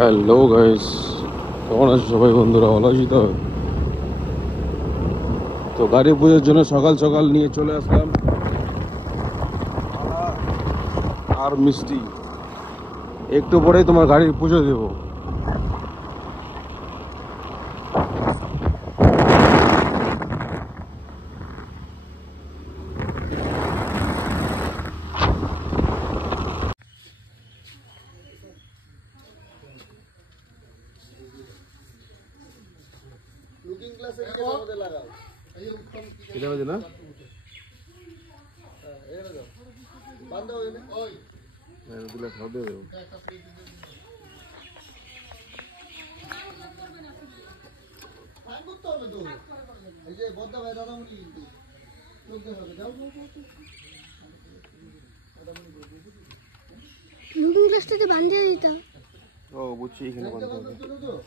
Hello guys, কেমন আছো সবাই? বন্ধুরা ভালো আছি তো? তো গাড়ি পুজোর জন্য সকাল সকাল নিয়ে চলে আসলাম আর মিষ্টি। একটু পরেই তোমার গাড়ির পুজো দেবো। এটা বাজে না? লুকিং গ্লাসটাতে বাঁধিয়ে দিতাম। ও বুঝছি, এখানে বাঁধতে হবে।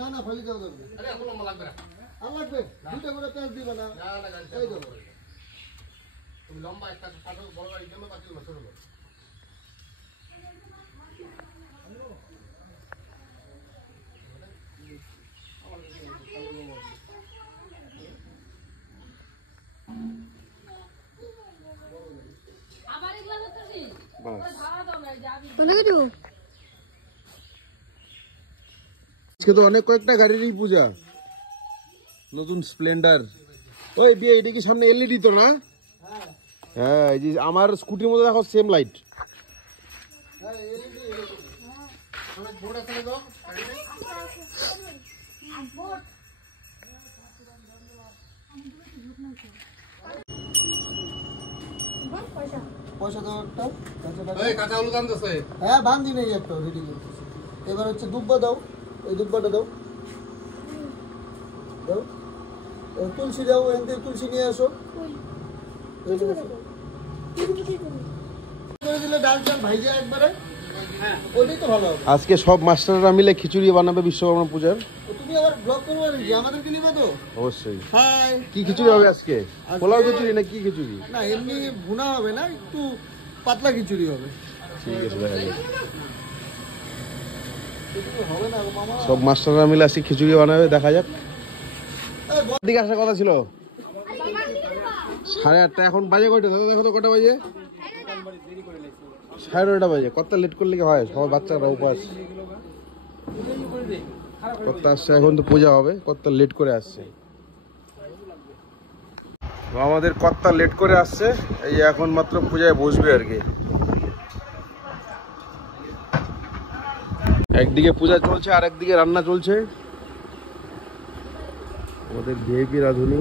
না না ফালি দেওয়া যাবে। আর লাগবে দুটো করে পেঁয়াজ দিবে না। এই দেবো তুমি লম্বা একটা কাটো বড় গাড়ি জন্য বাকি ছোট ছোট। আজকে তো অনেক কয়েকটা গাড়িরই পূজা। নতুন স্প্লেন্ডার। ওই বিয়ে, এটা কি সামনে এলইডি তো না? হ্যাঁ, এই যে আমার স্কুটির মধ্যে দেখো সেম লাইট। পয়সা দাও একটা কাঁচা আলু দাম দিছে। হ্যাঁ বান্ধি নেই একটা রেডি করতেছি। এবার হচ্ছে দুব্বা দাও, এই দুব্বাটা দাও দাও। তুলসী দাও, এখান থেকে তুলসী নিয়ে আসো। আজকে সব মাস্টাররা মিলে খিচুড়ি বানাবে বিশ্বকর্মা পূজার। তুমি আবার ব্লগ করবে নাকি? আমাদেরকে নিবে তো? অবশ্যই। হাই, কি খিচুড়ি হবে আজকে? পোলাও খিচুড়ি না কি খিচুড়ি? না এমনি ভুনা হবে না, একটু পাতলা খিচুড়ি হবে। ঠিক আছে, দেখা যাবে। হবে না গো মামা। সব মাস্টাররা মিলে আজকে খিচুড়ি বানাবে, দেখা যাক। দিকে আসার কথা ছিল 8:30, এখন বাজে কয়টা? দাদা দেখো তো কটা বাজে? 9:30 বাজে। কত লেট করলে কি হয়? সবাই বাচ্চারা উপাস কত আসছে, এখন তো পূজা হবে। কত লেট করে আসছে আমাদের, কত লেট করে আসছে। এই এখন মাত্র পূজায় বসবে আর কি। একদিকে পূজা চলছে আর একদিকে রান্না চলছে। আমাদের ভিআইপি রাঁধুনি।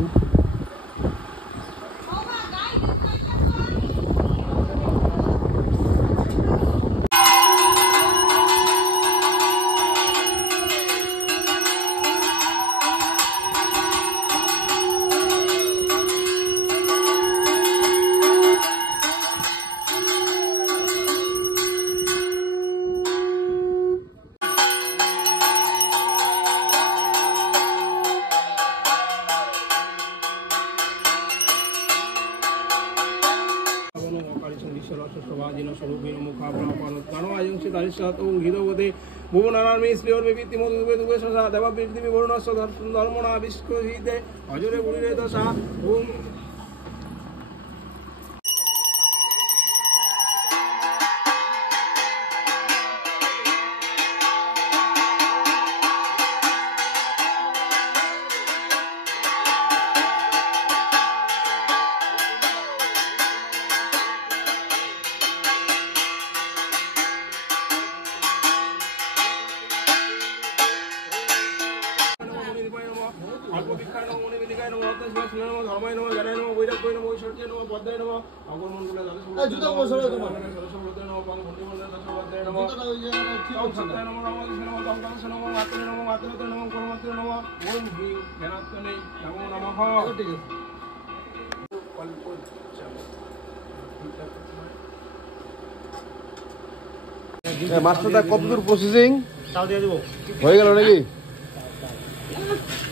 মাছটা কতদূর প্রসেসিং চাল দিয়ে দেবো। হয়ে গেল নাকি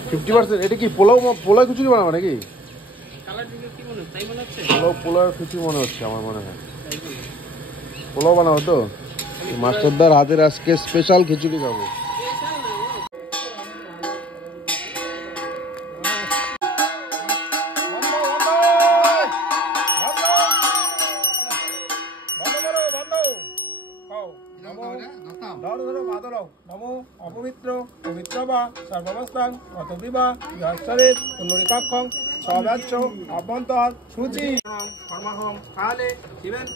50%? এটা কি পোলাও খিচুড়ি বানাবো নাকি? পোলাও খিচুড়ি মনে হচ্ছে, আমার মনে হয় পোলাও বানাবো তো। মাস্টারদার হাতের আজকে স্পেশাল খিচুড়ি খাবো। নমো অপবিত্র পবিত্র বা সর্বাবস্থান অতবিবা জয়শ্বরের পুনরিকাক্ষং সবাচ্য অভ্যন্তর সূচি কর্মহম কালে শিবেন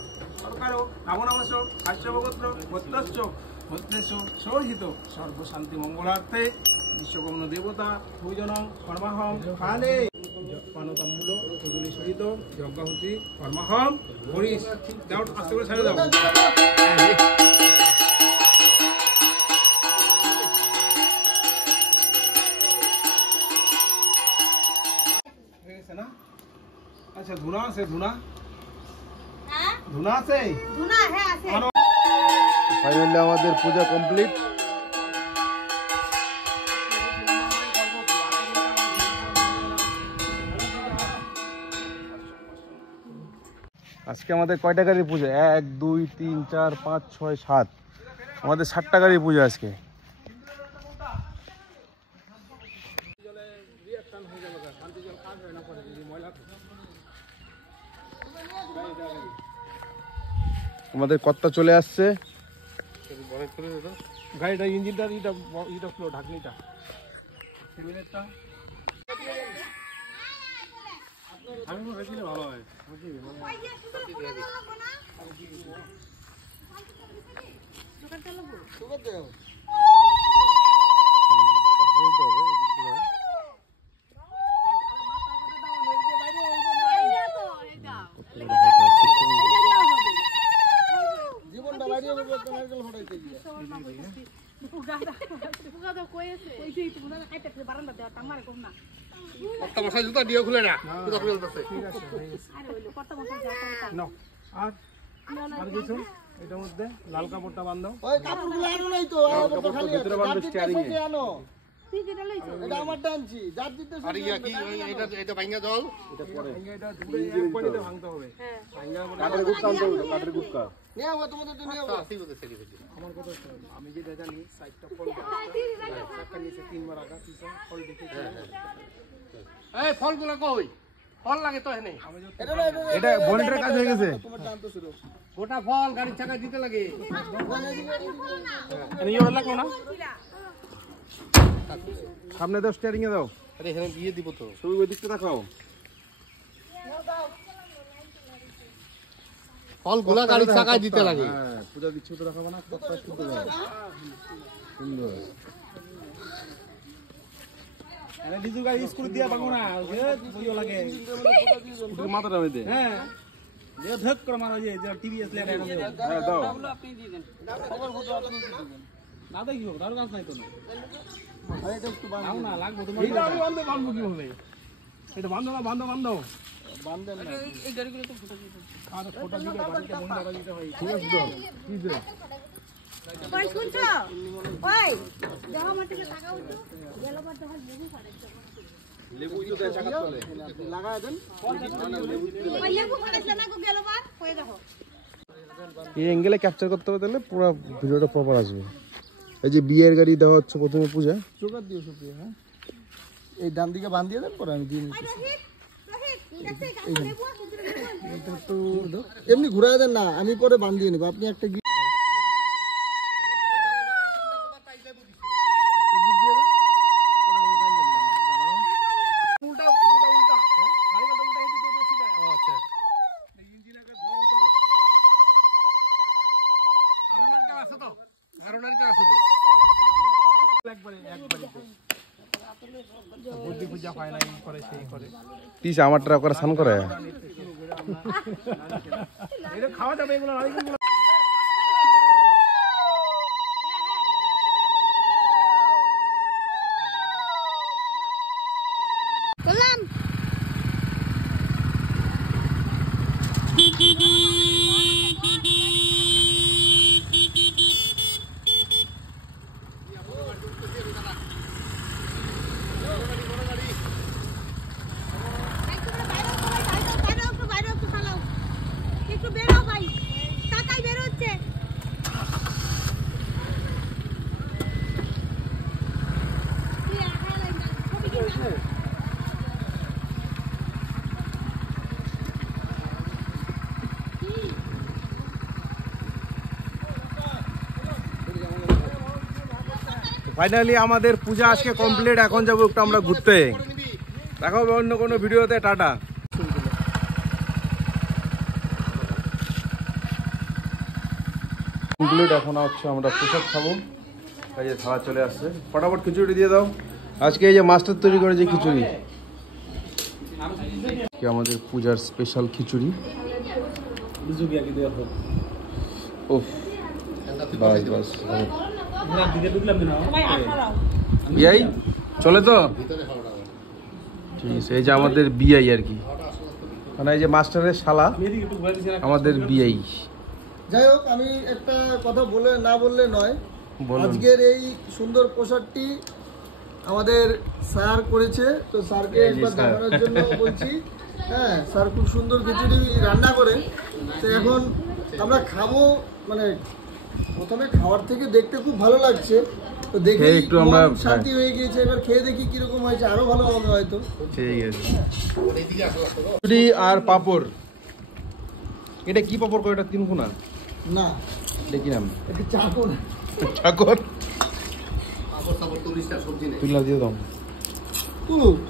সরকার নমো নমস্য আশ্রবগোত্র গোত্রশ্চ গোত্রেশ সহিত সর্বশান্তি মঙ্গলার্থে বিশ্বকর্ণ দেবতা পূজন কর্মহম কালে পানতাম্বুল পুজলি সহিত যজ্ঞাহুতি কর্মহম হরিশ দাও আস্তে করে ছেড়ে দাও। আচ্ছা ধুনা আছে, ধুনা আছে, ফাইনালি আমাদের পূজা কমপ্লিট। আজকে আমাদের কয়টা গাড়ির পূজা? 1 2 3 4 5 6 7, আমাদের 7টা গাড়ির পূজা আজকে। আমাদের কর্তা চলে আসছে। গাড়িটা ইঞ্জিনটা ইটা ফ্লো ঢাকনিটা আমি ভেবেছিলাম ভালো হয়। জীবনটা বাড়িয়ে দেবো একটা নারকেল ফটাইতে গিয়ে। জুতা দিয়ে খুলে না জুতা খুলে দিতেছে। আর কিছু এটার মধ্যে লাল কাপড়টা বাঁধাও। ওই কাপড়গুলো আনো নাই তো, ভিতরে বাঁধবে স্টিয়ারিং এ। আনো এটা আমার টানছি যার দিতে। আরে কি এটা ভাঙা জল, এটা পরে এটা এক পানিতে ভাঙতে হবে। কাঠের গুপ্তা আনতে হবে, কাঠের গুপ্তা নিয়ে আও তোমাদের তো নিয়ে আও। আমার কথা শুনুন, আমি যেটা জানি সাইডটা ফল একটা নিচে 3 বার আগা পিছে ফল দেখে এই ফলগুলো কই? ফল লাগে তো এখানে। এটা বন্ডের কাজ হয়ে গেছে। তোমার টানতে শুরু গোটা ফল গাড়ির চাকা দিতে লাগে। ইয়ে লাগলো না, সামনে দাও, স্টিয়ারিং এ দাও। আরে এখানে দিয়ে দিব তো। তুমি ওই দিকটা দেখাও। ফলগুলো গাড়ির চাকায় দিতে লাগে। হ্যাঁ, পূজা দিচ্ছ তো দেখাবো না, কতটা সুন্দর সুন্দর। আরে লিজু গাড়ি স্কুল দিয়া পাবো না, ওই লাগে স্কুটির মাথাটা ওই দে। হ্যাঁ যে ধক করে মারো যে টিভিএস লেখা আছে। হ্যাঁ দাও। না দেখিও তার কাজ নাই তো না। আরে এটা একটু নাও না লাগবে তোমার। এটা আমি বাঁধবো কি হবে? এটা বাঁধো না, বাঁধো বান্ধেন না। এই গাড়িগুলো তো ফুটা দিতে। আর ফটো দিকে বাড়িতে বন্ধ দিতে হয়। ঠিক আছে তো কি যে ওই শুনছো ওই দেখো মাটিতে টাকা উঠো গেলবার দেখো লেবু ফাড়াইছো লেবু তো দেয় চাকা চলে। লাগায় দেন। ওই লেবু ফাড়াইছো না গো গেলবার কই দেখো এই অ্যাঙ্গেলে ক্যাপচার করতে হবে, তাহলে পুরো ভিডিওটা প্রপার আসবে। এই যে বিয়ের গাড়ি দেওয়া হচ্ছে প্রথমে পূজা। সুগার দিও সুপ্রিয়া। হ্যাঁ এই ডান দিকে বাঁধ দিয়ে দেন, পরে আমি দিয়ে নিচ্ছি। এটা তো এমনি ঘুরায় দেন না, আমি পরে বাঁধ দিয়ে নেবো। আপনি একটা বুদ্ধি পূজা হয় নাই করে সেই করে। পিস আমারটা করে স্নান করে। এটা খাওয়া যাবে এগুলো নারিকেলগুলো। করলাম ফাইনালি আমাদের পূজা আজকে কমপ্লিট। এখন যাবো একটু আমরা ঘুরতে। দেখা হবে অন্য কোনো ভিডিওতে। টাটা। কমপ্লিট। এখন হচ্ছে আমরা প্রসাদ খাবো। এই যে থালা চলে আসছে, ফটাফট খিচুড়ি দিয়ে দাও। আজকে এই যে মাস্টার তৈরি করে যে খিচুড়ি, কি আমাদের পূজার স্পেশাল খিচুড়ি। উফ, বাস বাস বিআই চলে তো ঠিক আছে। এই যে আমাদের বিআই আর কি, মানে এই যে মাস্টারের শালা আমাদের বিআই। যাই হোক, আমি একটা কথা না বললে নয়। বলুন। আজকের এই সুন্দর প্রসাদটি আমাদের স্যার করেছে, তো স্যারকে একবার দেখানোর জন্য বলছি। হ্যাঁ, স্যার খুব সুন্দর খিচুড়ি রান্না করে। তো এখন আমরা খাবো, মানে প্রথমে খাওয়ার থেকে দেখতে খুব ভালো লাগছে, তো দেখে একটু আমরা শান্তি হয়ে গিয়েছে। এবার খেয়ে দেখি কিরকম হয়েছে, আরো ভালো হবে হয়তো। ঠিক আছে। খিচুড়ি আর পাপড়। এটা কি পাপড় করে? এটা তিনকোনা না, এটা কি নাম? একটু চাকর ঠাকুর সবজি নেই, তুলা দিয়ে দাও।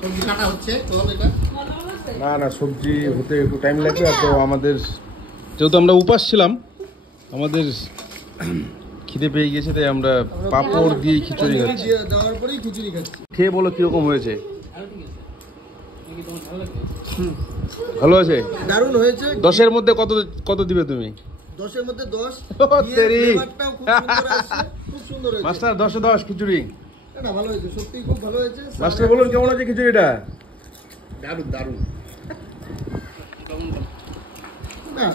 সবজি কাটা হচ্ছে এটা। না না, সবজি হতে একটু টাইম লাগবে। আর তো আমাদের যেহেতু আমরা উপাস ছিলাম, আমাদের খিদে পেয়ে গেছে, তাই আমরা পাপড় দিয়ে খিচুড়ি খাচ্ছি। দেওয়ার পরেই খিচুড়ি খাচ্ছি। খেয়ে বলো কিরকম হয়েছে? ভালো আছে, দারুণ হয়েছে। 10-এর মধ্যে কত কত দিবে তুমি? 10-এর মধ্যে 10। তেরি। খুব সুন্দর হয়েছে মাস্টার 10-এ 10 খিচুড়ি। না, ভালো হয়েছে, সত্যি খুব ভালো হয়েছে। মাস্টার বলুন কেমন আছে খিচুড়িটা? দারুণ দারুণ। না